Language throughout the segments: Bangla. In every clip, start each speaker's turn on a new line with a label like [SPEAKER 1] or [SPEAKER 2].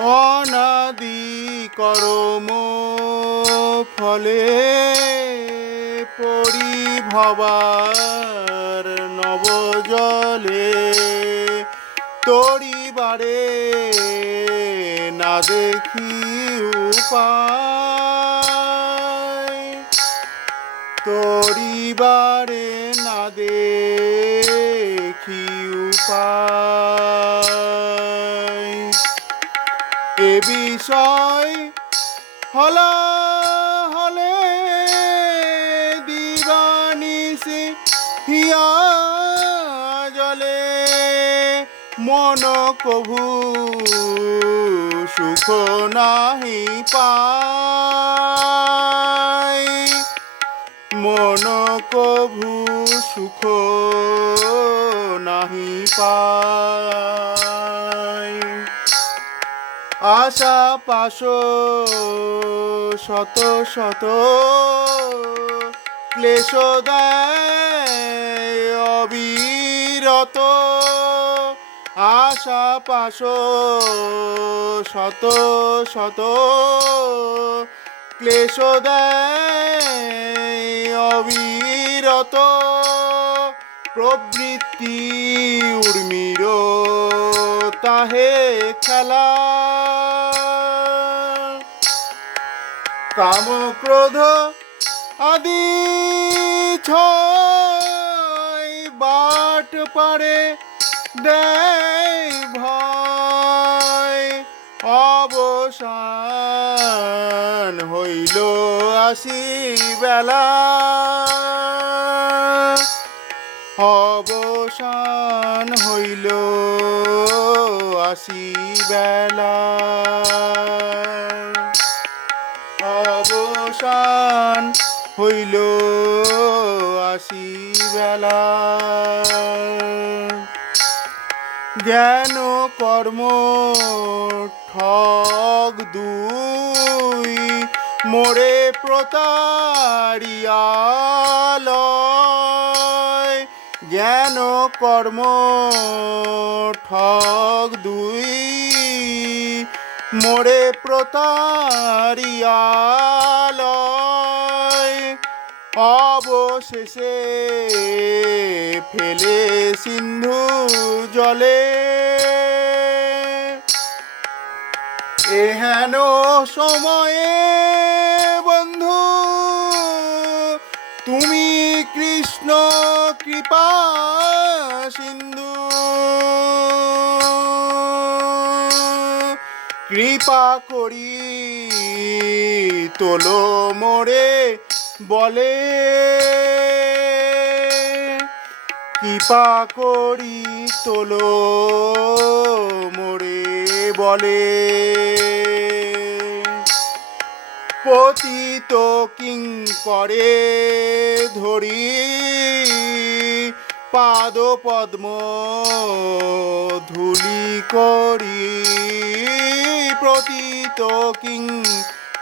[SPEAKER 1] অনাদি করম ফলে পরিভবার নবজলে তরিবারে না দেখি উপায়। তরিবারে না দেখি বিষয় হলা হলে দিবানিসে হিয়া জলে। মন কভু সুখ নাহি পাই মন কভু সুখ নাহি পায়। আশা পাশ, শত শত ক্লেশ অবিরত। আশা পাশ, শত শত ক্লেশ অবিরত। প্রবৃত্তি উর্মির, তাহে খেলা কাম ক্রোধ আদি ছয় বাট পারে দেয় ভয়। অবসান হইল আসি বেলা। অবসান হইল আসি বেলা। অবসান হইল আসি বেলা। জ্ঞান কর্ম ঠগ দুই মোরে প্রতারিয়ালয় জ্ঞান কর্ম ঠগ দুই মোরে প্রতারিয়ালয় অবশেষে ফেলে সিন্ধু জলে। এহেন সময়ে বন্ধু তুমি কৃষ্ণ কৃপা সিন্ধু। কৃপা করি তোলো মোরে বলে। কৃপা করি তোলো মোরে বলে। পতিত কিং করে ধরি পাদ পদ্ম ধুলি করি, প্রতীত কিং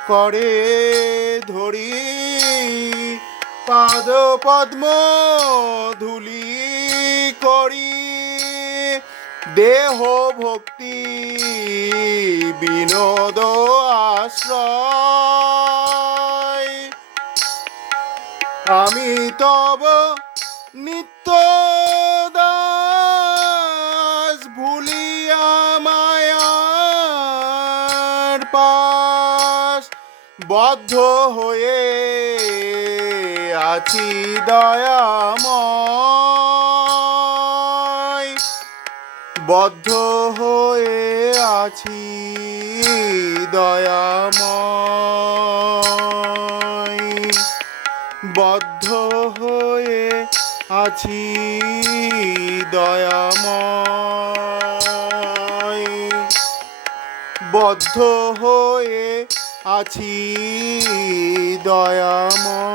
[SPEAKER 1] করে ধরি। পাদ পদ্ম ধুলি করি, দেহ ভক্তি, বিনোদ আশ্রয়। আমি তব নিত্য দাস ভুলিয়া মায়ার পাশ বদ্ধ হয়ে আছি দয়াময়। বদ্ধ হয়ে আছি দয়াময়। আছি দয়াময়। বদ্ধ হয়ে আছি দয়াময়।